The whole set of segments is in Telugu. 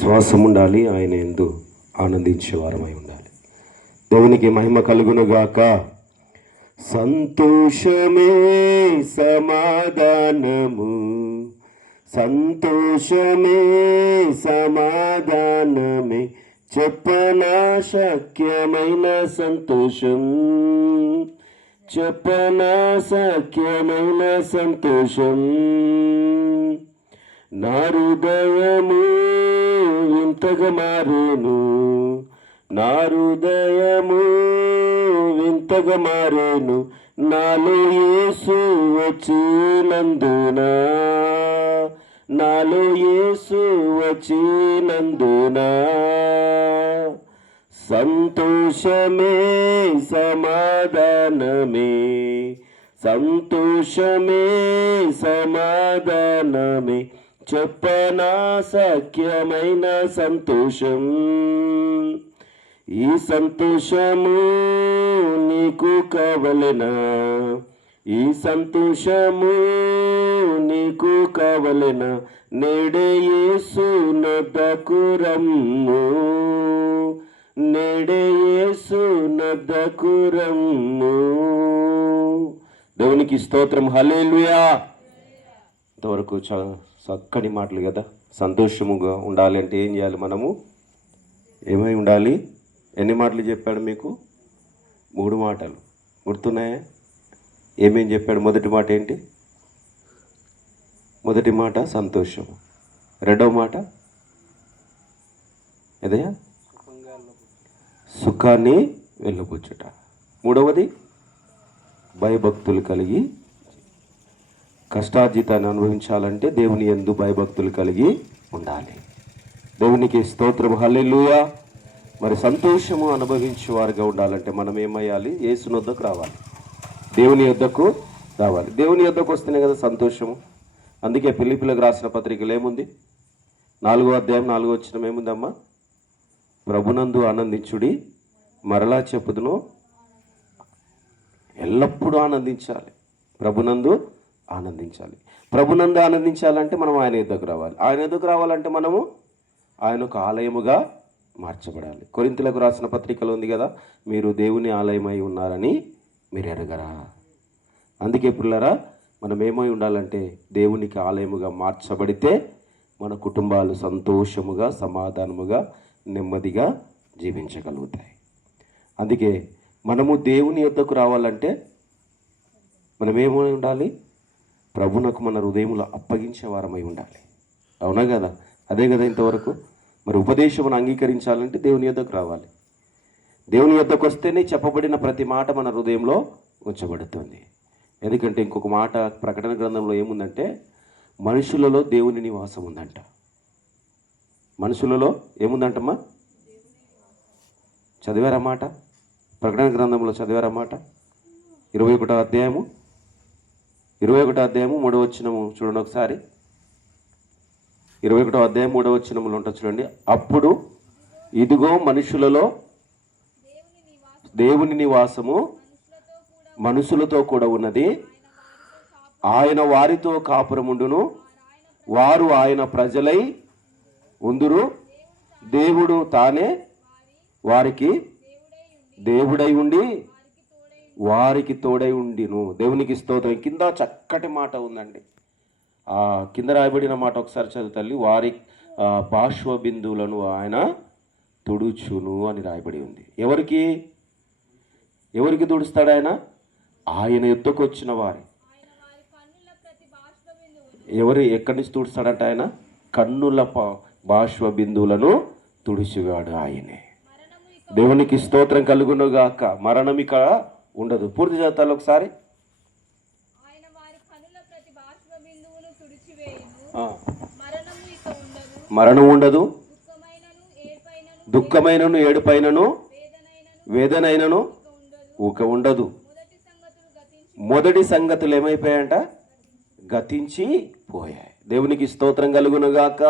శ్వాసం ఉండాలి ఆయన ఎందు ఆనందించే వారమై ఉండాలి. దేవునికి మహిమ కలుగునుగాక. సంతోషమే సమాధానము. సంతోషమే సమాధానమే. చెప్పనా శక్యమైన సంతోషం. చెప్పనా సఖ్యమైన సంతోషం. నా హృదయము వింతగా మారేను నా హృదయము వింతగా మారేను నాలో యేసు వచ్చినందున నాలో యేసు వచ్చినందున సంతోషమే సమాధానమే. సంతోషమే సమాధానమే. చెప్పనా సఖ్యమైన సంతోషం? ఈ సంతోషము నీకు కావలెనా? ఈ సంతోషము నీకు కావలెనా? నేడే యేసు రమ్ము. నేడే యేసు రమ్ము. దేవునికి స్తోత్రం. హలేలుయా ఇంతవరకు చాలా చక్కని మాటలు కదా. సంతోషముగా ఉండాలి అంటే ఏం చేయాలి మనము? ఏమై ఉండాలి? ఎన్ని మాటలు చెప్పాడు మీకు? మూడు మాటలు. గుర్తున్నాయా? ఏమేం చెప్పాడు? మొదటి మాట ఏంటి? మొదటి మాట సంతోషం. రెండవ మాట? ఏదయ్యా? సుఖాన్ని వెళ్ళబుచ్చుట మూడవది? భయభక్తులు కలిగి కష్టార్జితాన్ని అనుభవించాలంటే దేవుని ఎందు భయభక్తులు కలిగి ఉండాలి. దేవునికి స్తోత్రం హల్లెలుయా. మరి సంతోషము అనుభవించే వారిగా ఉండాలంటే మనం ఏమయ్యాలి? యేసుని వద్దకు రావాలి. దేవుని యొద్దకు రావాలి. దేవుని యొద్దకు వస్తేనే కదా సంతోషము. అందుకే పిల్లిపిల్లకు రాసిన పత్రికలు ఏముంది? నాలుగో అధ్యాయం నాలుగో వచ్చిన ఏముందమ్మా? ప్రభునందు ఆనందించుడి మరలా చెప్పుదును ఎల్లప్పుడూ ఆనందించాలి. ప్రభునందు ఆనందించాలి. ప్రభునంద ఆనందించాలంటే మనం ఆయన ఎద్దకు రావాలి. ఆయన ఎద్దకు రావాలంటే మనము ఆయన ఒక ఆలయముగా మార్చబడాలి. కొరింతలకు రాసిన పత్రికలు ఉంది కదా మీరు దేవుని ఆలయమై ఉన్నారని మీరు ఎరగరా? అందుకే పిల్లరా మనం ఏమై ఉండాలంటే దేవునికి ఆలయముగా మార్చబడితే మన కుటుంబాలు సంతోషముగా సమాధానముగా నెమ్మదిగా జీవించగలుగుతాయి. అందుకే మనము దేవుని యొద్దకు రావాలంటే మనం ఏమై ఉండాలి? ప్రభునకు మన హృదయములో అప్పగించే వారమై ఉండాలి. అవునా కదా? అదే కదా ఇంతవరకు? మరి ఉపదేశమును అంగీకరించాలంటే దేవుని యొద్దకు రావాలి. దేవుని యొద్దకు వస్తేనే చెప్పబడిన ప్రతి మాట మన హృదయంలో ఉంచబడుతుంది. ఎందుకంటే ఇంకొక మాట ప్రకటన గ్రంథంలో ఏముందంటే మనుషులలో దేవుని నివాసం ఉందంట. మనుషులలో ఏముందంటమ్మా? చదివారా మాట? ప్రకటన గ్రంథంలో చదివారా మాట? ఇరవై ఒకటో అధ్యాయము ఇరవై ఒకటో అధ్యాయము మూడవ వచ్చినము చూడండి ఒకసారి. ఇరవై ఒకటో అధ్యాయం మూడవ వచ్చినములు ఉంటుంది చూడండి. అప్పుడు ఇదిగో మనుషులలో దేవుని నివాసము మనుషులతో కూడా ఉన్నది. ఆయన వారితో కాపురముండును. వారు ఆయన ప్రజలై ఉందురు. దేవుడు తానే వారికి దేవుడై ఉండి వారికి తోడై ఉండిను. దేవునికి స్తోత్రం. కింద చక్కటి మాట ఉందండి. ఆ కింద రాయబడిన మాట ఒకసారి చదువు తల్లి. వారి బాష్వ బిందువులను ఆయన తుడుచును అని రాయబడి ఉంది. ఎవరికి? ఎవరికి తుడుస్తాడు ఆయన? ఆయన ఎత్తుకు వచ్చిన వారి. ఎవరు? ఎక్కడి నుంచి తుడుస్తాడంట ఆయన? కన్నుల ప- బాష్వ బిందువులను తుడిచివాడు ఆయనే. దేవునికి స్తోత్రం కలుగునుగాక. మరణం ఇక ఉండదు. పూర్తి చేస్తాను ఒకసారి. మరణం ఉండదు. దుఃఖమైనను ఏడ్పైనను వేదనైనను ఊక ఉండదు. మొదటి సంగతులు గతించి మొదటి సంగతులు ఏమైపోయాయంట? గతించి పోయాయి. దేవునికి స్తోత్రం కలుగునుగాక.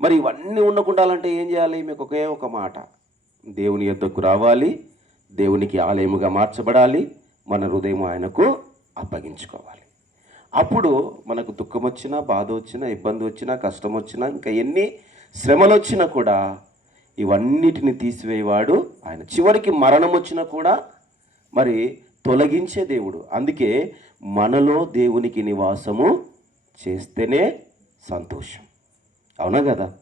మరి ఇవన్నీ ఉండకుండాలంటే ఏం చేయాలి? మీకు ఒకే ఒక మాట. దేవుని యొద్దకు రావాలి. దేవునికి ఆలయముగా మార్చబడాలి. మన హృదయం ఆయనకు అప్పగించుకోవాలి. అప్పుడు మనకు దుఃఖం వచ్చినా బాధ వచ్చినా ఇబ్బంది వచ్చినా కష్టం వచ్చినా ఇంకా ఎన్ని శ్రమలు వచ్చినా కూడా ఇవన్నిటిని తీసివేయవాడు ఆయన. చివరికి మరణం వచ్చినా కూడా మరి తొలగించే దేవుడు. అందుకే మనలో దేవునికి నివాసము చేస్తేనే సంతోషం. అవునా కదా?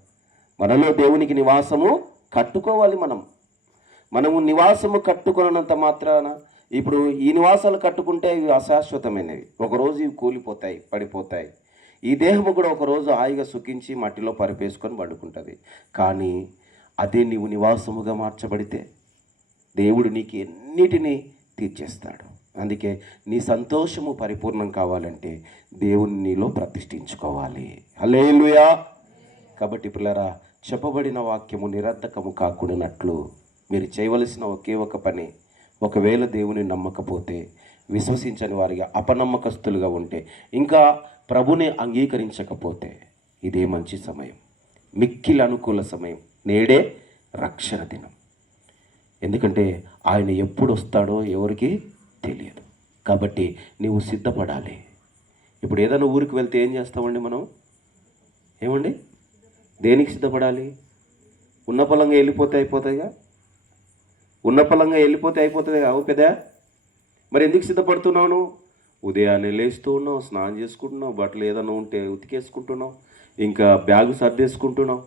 మనలో దేవునికి నివాసము కట్టుకోవాలి మనం. మనము నివాసము కట్టుకున్నంత మాత్రాన ఇప్పుడు ఈ నివాసాలు కట్టుకుంటే ఇవి అశాశ్వతమైనవి. ఒకరోజు ఇవి కూలిపోతాయి పడిపోతాయి. ఈ దేహము కూడా ఒకరోజు హాయిగా సుఖించి మట్టిలో పరిపేసుకొని పండుకుంటుంది. కానీ అదే నీవు నివాసముగా మార్చబడితే దేవుడు నీకు ఎన్నిటినీ తీర్చేస్తాడు. అందుకే నీ సంతోషము పరిపూర్ణం కావాలంటే దేవుని నీలో ప్రతిష్ఠించుకోవాలి. హలేలుయా కాబట్టి పిల్లరా చెప్పబడిన వాక్యము నిరర్ధకము కాకూడనట్లు మీరు చేయవలసిన ఒకే ఒక పని ఒకవేళ దేవుని నమ్మకపోతే విశ్వసించని వారిగా అపనమ్మకస్తులుగా ఉంటే ఇంకా ప్రభుని అంగీకరించకపోతే ఇదే మంచి సమయం. మిక్కిలి అనుకూల సమయం. నేడే రక్షణ దినం. ఎందుకంటే ఆయన ఎప్పుడు వస్తాడో ఎవరికి తెలియదు. కాబట్టి నీవు సిద్ధపడాలి. ఇప్పుడు ఏదైనా ఊరికి వెళ్తే ఏం చేస్తామండి మనం? ఏమండి? దేనికి సిద్ధపడాలి? ఉన్న పొలంగా వెళ్ళిపోతే అయిపోతాయిగా? ఉన్న పలంగా వెళ్ళిపోతే అయిపోతుంది కావు పెదా మరి ఎందుకు సిద్ధపడుతున్నావు ఉదయాన్నే లేస్తూ ఉన్నావు స్నానం చేసుకుంటున్నావు బట్టలు ఏదైనా ఉంటే ఉతికేసుకుంటున్నావు ఇంకా బ్యాగు సర్దేసుకుంటున్నావు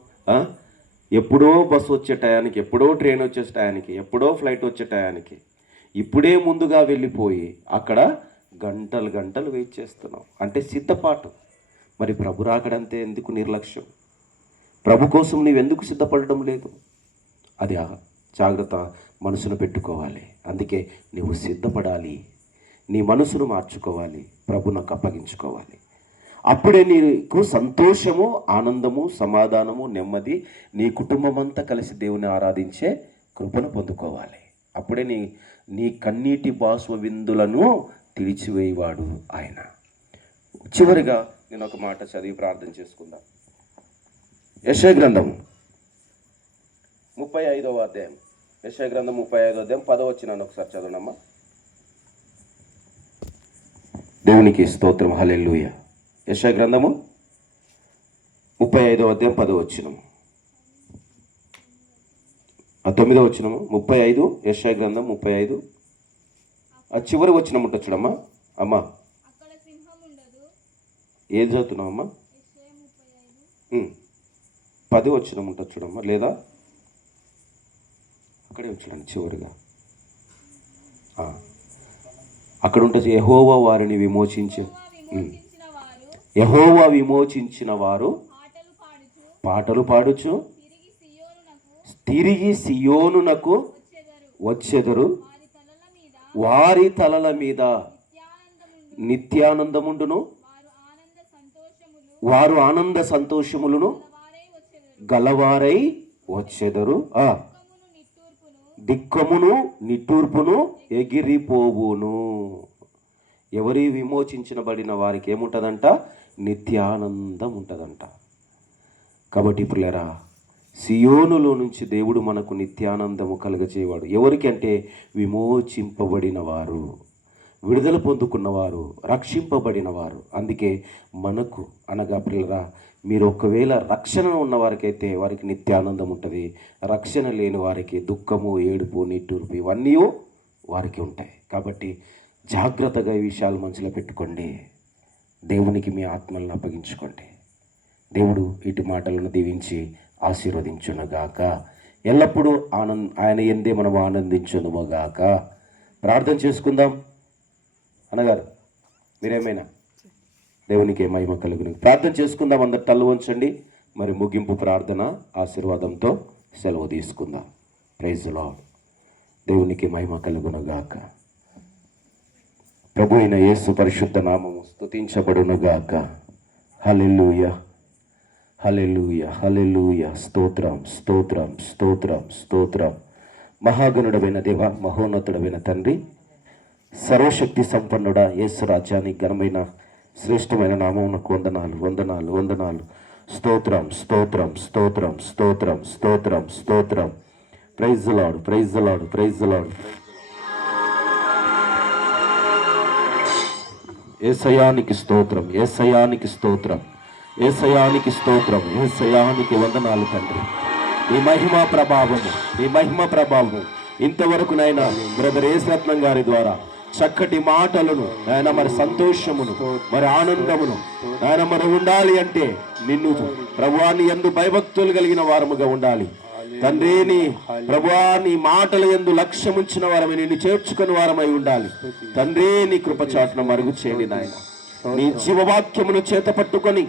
ఎప్పుడో బస్సు వచ్చే టయానికి ఎప్పుడో ట్రైన్ వచ్చే టయానికి ఎప్పుడో ఫ్లైట్ వచ్చే టయానికి ఇప్పుడే ముందుగా వెళ్ళిపోయి అక్కడ గంటలు గంటలు వెయిట్ చేస్తున్నావు. అంటే సిద్ధపాటు. మరి ప్రభు రాకడంతే ఎందుకు నిర్లక్ష్యం? ప్రభు కోసం నీవెందుకు సిద్ధపడడం లేదు? అది జాగ్రత్త. మనసును పెట్టుకోవాలి. అందుకే నువ్వు సిద్ధపడాలి. నీ మనసును మార్చుకోవాలి. ప్రభునకు అప్పగించుకోవాలి. అప్పుడే నీకు సంతోషము ఆనందము సమాధానము నెమ్మది నీ కుటుంబం అంతా కలిసి దేవుని ఆరాధించే కృపను పొందుకోవాలి. అప్పుడే నీ నీ కన్నీటి బాష్ప విందులను తిరిచివేయవాడు ఆయన. చివరిగా నేను ఒక మాట చదివి ప్రార్థన చేసుకుందాం. యశయ గ్రంథం ముప్పై ఐదవ అధ్యాయం. యశయ గ్రంథం ముప్పై ఐదవ అధ్యాయం పదో వచ్చినాను ఒకసారి చదవనమ్మా దేవునికి స్తోత్రం. హల్లెలూయ. యశయ గ్రంథము ముప్పై ఐదవ అధ్యాయం పదో వచ్చినము ఆ తొమ్మిదో వచ్చినము ముప్పై ఐదు యశయ గ్రంథం ముప్పై ఐదు. ఆ చివరి వచ్చిన ఉంటుంది చూడమ్మా. అమ్మా. అక్కడ సింహం ఉండదు. ఏం చదువుతున్నావు అమ్మా ఐదు. పది వచ్చిన ఉంటుంది చూడమ్మా. లేదా? అక్కడే చూడండి చివరిగా. అక్కడ ఉంటుంది యహోవా వారిని విమోచించే. విమోచించిన వారు యహోవా విమోచించిన వారు పాటలు పాడుచు తిరిగి సియోనునకు వచ్చెదరు. వారి తలల మీద నిత్యానందముండును వారు ఆనంద సంతోషములను గలవారై వచ్చెదరు గలవారై వచ్చెదరు. ఆ. దుఃఖమును నిట్టూర్పును దిక్కమును ఎగిరిపోవును. ఎవరి విమోచించబడిన వారికి ఏముంటుందంట? నిత్యానందం ఉంటుందంట కాబట్టి పిల్లరా సియోనులో నుంచి దేవుడు మనకు నిత్యానందము కలుగచేవాడు. ఎవరికి అంటే విమోచింపబడిన వారు? విడుదల పొందుకున్నవారు రక్షింపబడిన వారు అందుకే మనకు అనగా పిల్లరా మీరు ఒకవేళ రక్షణ ఉన్న వారికైతే వారికి నిత్యానందం ఉంటుంది. రక్షణ లేని వారికి దుఃఖము ఏడుపు నిట్టూర్పు ఇవన్నీ వారికి ఉంటాయి. కాబట్టి జాగ్రత్తగా ఈ విషయాలు మనసులో పెట్టుకోండి. దేవునికి మీ ఆత్మలను అప్పగించుకోండి. దేవుడు ఇటు మాటలను దీవించి ఆశీర్వదించునుగాక. ఎల్లప్పుడూ ఆనంద్ ఆయన ఎందే మనం ఆనందించునుగాక ప్రార్థన చేసుకుందాం. అన్నగారు మీరేమైనా దేవునికి మహిమ కలుగును. ప్రార్థన చేసుకుందాం అందరు తల్లు ఉంచండి. మరి ముగింపు ప్రార్థన ఆశీర్వాదంతో సెలవు తీసుకుందాం. ప్రైజ్లో దేవునికి మహిమ కలుగునుగాక ప్రభు అయిన యేసు పరిశుద్ధ నామము స్తుతించబడునుగాక హలెలుయ హలెలుయ హల్లెలూయ స్తోత్రం స్తోత్రం స్తోత్రం స్తోత్రం. మహాగణుడమైన దేవ మహోన్నతుడమైన తండ్రి సర్వశక్తి సంపన్నుడ యేసు రాజ్యానికి ఘనమైన శ్రేష్టమైన నామమునకు వందనాలు వందనాలు వందనాలు. స్తోత్రం స్తోత్రం స్తోత్రం స్తోత్రం స్తోత్రం స్తోత్రం. Praise Lord praise Lord praise Lord ఏసయానికి స్తోత్రం ఏసయానికి స్తోత్రం ఏసయానికి స్తోత్రం ఏసయానికి వందనాలు తండ్రి. ఈ మహిమ ప్రభావము ఈ మహిమ ప్రభావము. ఇంతవరకునైనా బ్రదర్ బ్రదర్ ఏసరత్నం గారి ద్వారా చక్కటి మాటలను ఆయన మరి సంతోషమును మరి ఆనందమును ఆయన మరి ఉండాలి అంటే నిన్ను ప్రభువాన్ని ఎందు భయభక్తులు కలిగిన వారముగా ఉండాలి. తండ్రిని ప్రభువాని ప్రభువా నీ మాటల ఎందు లక్ష్యముంచిన వారమై నిన్ను చేర్చుకుని వారమై ఉండాలి. తండ్రి నీ కృపచాటును మరుగు చేయండి నాయన. నీ జీవవాక్యమును చేత పట్టుకొని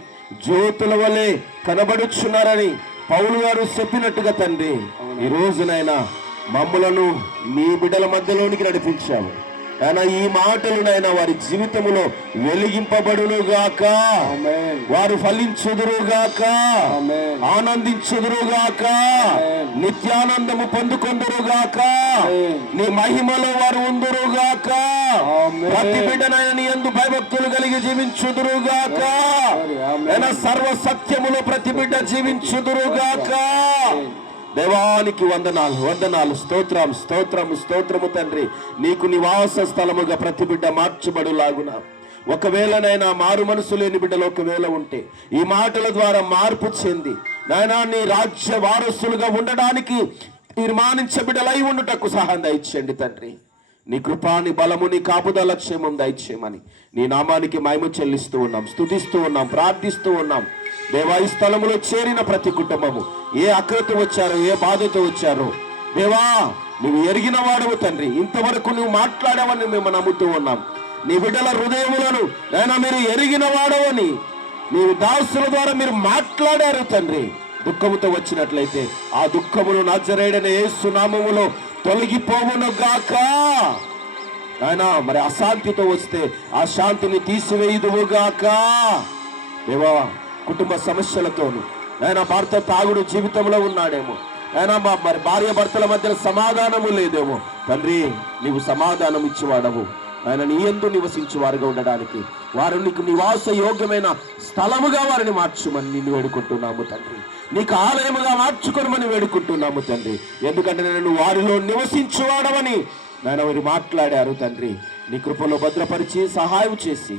జ్యోతుల వలె కనబడుచున్నారని పౌలు గారు చెప్పినట్టుగా తండ్రి ఈ రోజునైనా మమ్ములను నీ బిడ్డల మధ్యలోనికి నడిపించావు. ఆయన ఈ మాటలు నాయన వారి జీవితములో వెలిగింపబడును గాక వారు ఫలించుదురు గాక ఆనందించుదురు గాక నిత్యానందము పొందుకొందురు గాక నీ మహిమలో వారు ఉందురు గాక ప్రతి బిడ్డనైన నీ ఎందు భయభక్తులు కలిగి జీవించుదురు గాక ఆయన సర్వ సత్యములో ప్రతి బిడ్డ జీవించుదురు గాక దేవానికి వందనాలు వందనాలు స్తోత్రం స్తోత్రము స్తోత్రము తండ్రి. నీకు నివాస స్థలముగా ప్రతి బిడ్డ మార్చబడులాగున. ఒకవేళనైనా మారు మనసు లేని బిడ్డలు ఒకవేళ ఉంటే ఈ మాటల ద్వారా మార్పు చెంది. నాయనా నీ రాజ్య వారసులుగా ఉండడానికి తీర్మానించ బిడ్డలై ఉండుటకు సహాయం దయచేయండి తండ్రి. నీ కృపాని బలము నీ కాపుదల క్షేమం దయచేయమని నీ నామానికి మహిమ చెల్లిస్తూ ఉన్నాం స్తుతిస్తూ ఉన్నాం ప్రార్థిస్తూ ఉన్నాం. దేవా ఈ స్థలములో చేరిన ప్రతి కుటుంబము ఏ అక్రత వచ్చారో ఏ బాధతో వచ్చారో దేవా నువ్వు ఎరిగిన వాడవు తండ్రి. ఇంతవరకు నువ్వు మాట్లాడావని మేము నమ్ముతూ ఉన్నాం. నీ బిడ్డల హృదయములను నేను మీరు ఎరిగిన వాడవని నీ దాసుల ద్వారా మీరు మాట్లాడారు తండ్రి. దుఃఖముతో వచ్చినట్లయితే ఆ దుఃఖమును నజరేడన యేసు సునామములో తొలగిపోవును గాక ఆయన మరి అశాంతితో వస్తే ఆ శాంతిని తీసివేయుదువుగాక. దేవా కుటుంబ సమస్యలతోనూ. ఆయన భర్త తాగుడు జీవితంలో ఉన్నాడేమో. ఆయన మా- మరి భార్య భర్తల మధ్య సమాధానము లేదేమో. తండ్రి నీవు సమాధానం ఇచ్చేవాడవు. ఆయన నీ ఎందు నివసించు వారిగా ఉండడానికి. వారు నీకు నివాస యోగ్యమైన స్థలముగా వారిని మార్చుమని నిన్ను వేడుకుంటున్నాము తండ్రి. నీకు ఆలయముగా మార్చుకొనమని వేడుకుంటున్నాము తండ్రి. ఎందుకంటే నేను వారిలో నివసించువాడవని నాయన వారు మాట్లాడారు తండ్రి. నీ కృపలో భద్రపరిచి సహాయం చేసి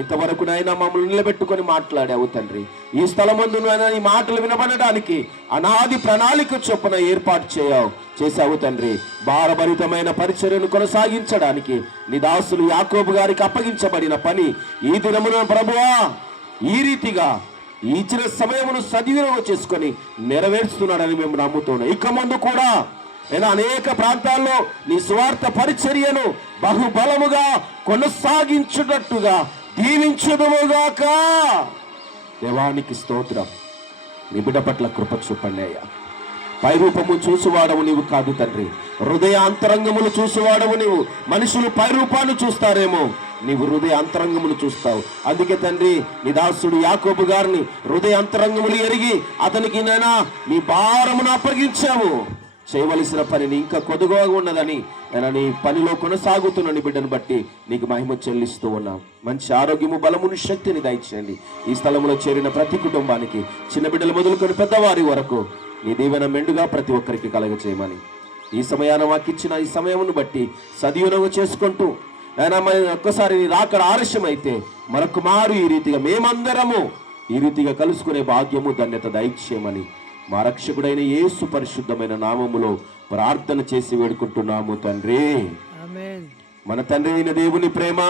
ఇంతవరకు నాయన మమ్మల్ని నిలబెట్టుకొని మాట్లాడావు తండ్రి. ఈ స్థలమందు నాయన నీ మాటలు వినబడడానికి అనాది ప్రణాళిక చొప్పున ఏర్పాటు చేయావు చేశావు తండ్రి. భారభరితమైన పరిచర్యను కొనసాగించడానికి నీ దాసులు యాకోబు గారికి అప్పగించబడిన పని ఈ దినమున ప్రభువా ఈ రీతిగా ఇచ్చిన సమయమును సద్వినియోగం చేసుకొని నెరవేరుస్తున్నాడని మేము నమ్ముతున్నాం. ఇక ముందు కూడా నేను అనేక ప్రాంతాల్లో నీ స్వార్థ పరిచర్యను బహుబలముగా కొనసాగించుటట్టుగా దీవించుదుముగాక దేవానికి స్తోత్రం. నీ పట్ల కృప చూపండి అయ్యా. పైరూపము చూసువాడవు నీవు కాదు తండ్రి. హృదయ అంతరంగములు చూసువాడవు నీవు. మనుషులు పైరూపాన్ని చూస్తారేమో. నీవు హృదయ అంతరంగములు చూస్తావు. అందుకే తండ్రి నీ దాసుడు యాకోబు గారిని హృదయ అంతరంగములు ఎరిగి అతనికి నైనా నీ భారమును అప్పగించావు. చేయవలసిన పనిని ఇంకా కొద్దుగా ఉన్నదని నేను నీ పనిలో కొనసాగుతున్న బిడ్డను బట్టి నీకు మహిమ చెల్లిస్తూ ఉన్నాం. మంచి ఆరోగ్యము బలమును శక్తిని దయచేయండి. ఈ స్థలంలో చేరిన ప్రతి కుటుంబానికి చిన్న బిడ్డలు మొదలుకొని పెద్దవారి వరకు నీ దీవెన మెండుగా ప్రతి ఒక్కరికి కలగ చేయమని. ఈ సమయాన మాకిచ్చిన ఈ సమయమును బట్టి సద్వినియోగం చేసుకుంటూ ఆయన మరి ఒక్కసారి నీ రాకడ ఆలస్యం అయితే మరొక మారు ఈ రీతిగా మేమందరము ఈ రీతిగా కలుసుకునే భాగ్యము ధన్యత దయచేయమని మా రక్షకుడైన యేసు పరిశుద్ధమైన నామములో ప్రార్థన చేసి వేడుకుంటున్నాము తండ్రి. మన తండ్రి అయిన దేవుని ప్రేమ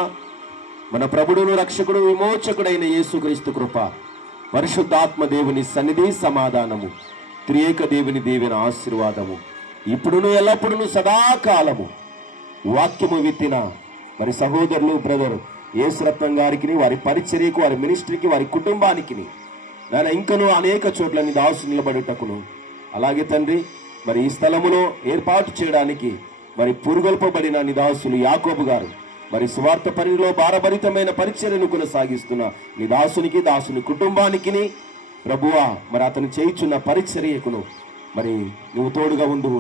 మన ప్రభుడును రక్షకుడు విమోచకుడైన యేసుక్రీస్తు కృప పరిశుద్ధాత్మ దేవుని సన్నిధి సమాధానము త్రియేక దేవుని దేవుని ఆశీర్వాదము ఇప్పుడును ఎల్లప్పుడును సదాకాలము. వాక్యము విత్తిన మరి సహోదరులు బ్రదర్ యేసురత్నం గారికి వారి పరిచర్యకు వారి మినిస్ట్రీకి వారి కుటుంబానికి నాయన ఇంకను అనేక చోట్ల నీ దాసు నిలబడుటకును అలాగే తండ్రి మరి ఈ స్థలములో ఏర్పాటు చేయడానికి మరి పురుగొల్పబడిన నీ దాసులు యాకోబు గారు మరి స్వార్థ పనిలో భారభరితమైన పరిచర్యను కొనసాగిస్తున్న నీ దాసునికి దాసుని కుటుంబానికి ప్రభువా మరి అతను చేయుచున్న పరిచర్యకును మరి నువ్వు తోడుగా ఉండు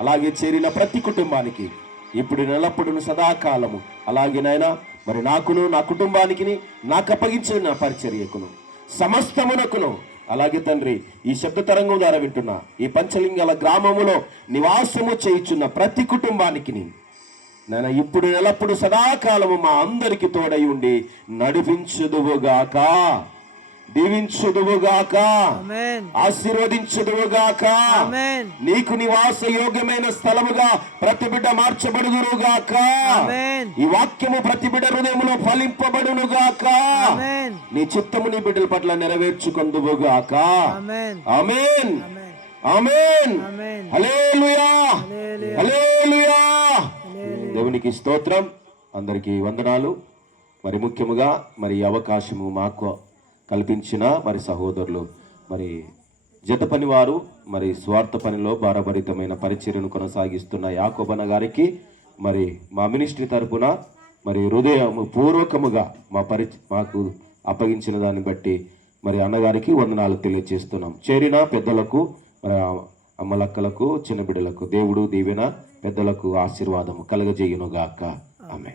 అలాగే చేరిన ప్రతి కుటుంబానికి ఇప్పుడు నెలప్పుడును సదాకాలము. అలాగే నాయన మరి నాకును నా కుటుంబానికి నాకు అప్పగించిన పరిచర్యకును. సమస్తమునకును. అలాగే తండ్రి ఈ శబ్ద తరంగం ద్వారా వింటున్న. ఈ పంచలింగాల గ్రామములో నివాసము చేయుచున్న ప్రతి కుటుంబానికి నేను ఇప్పుడు ఎల్లప్పుడు సదాకాలము మా అందరికి తోడై ఉండి నడిపించుదువుగాక. దీవించుదువుగాక. ఆశీర్వదించుదువుగాక. నీకు నివాస యోగ్యమైన స్థలముగా ప్రతి బిడ్డ మార్చబడుదురుగాక ఈ వాక్యము ప్రతి బిడ్డ హృదయములో ఫలింపబడునుగాక. నీ చిత్తము నీ బిడ్డల పట్ల నెరవేర్చుకొందువుగాక. ఆమేన్. ఆమేన్. హల్లెలూయా. హల్లెలూయా. దేవునికి స్తోత్రం. అందరికీ వందనాలు. మరి ముఖ్యముగా మరి అవకాశము మాకు కల్పించిన మరి సహోదరులు. మరి జత పని వారు మరి స్వార్థ పనిలో భారభరితమైన పరిచర్యను కొనసాగిస్తున్న యాకోబన గారికి మరి మా మినిస్ట్రీ తరపున మరి హృదయము పూర్వకముగా మా పరి మాకు అప్పగించిన దాన్ని బట్టి మరి అన్నగారికి వందనాలు తెలియజేస్తున్నాం చేరిన పెద్దలకు మరి అమ్మలక్కలకు చిన్న బిడ్డలకు దేవుడు దీవెన పెద్దలకు ఆశీర్వాదము కలగజేయునుగాక. ఆమె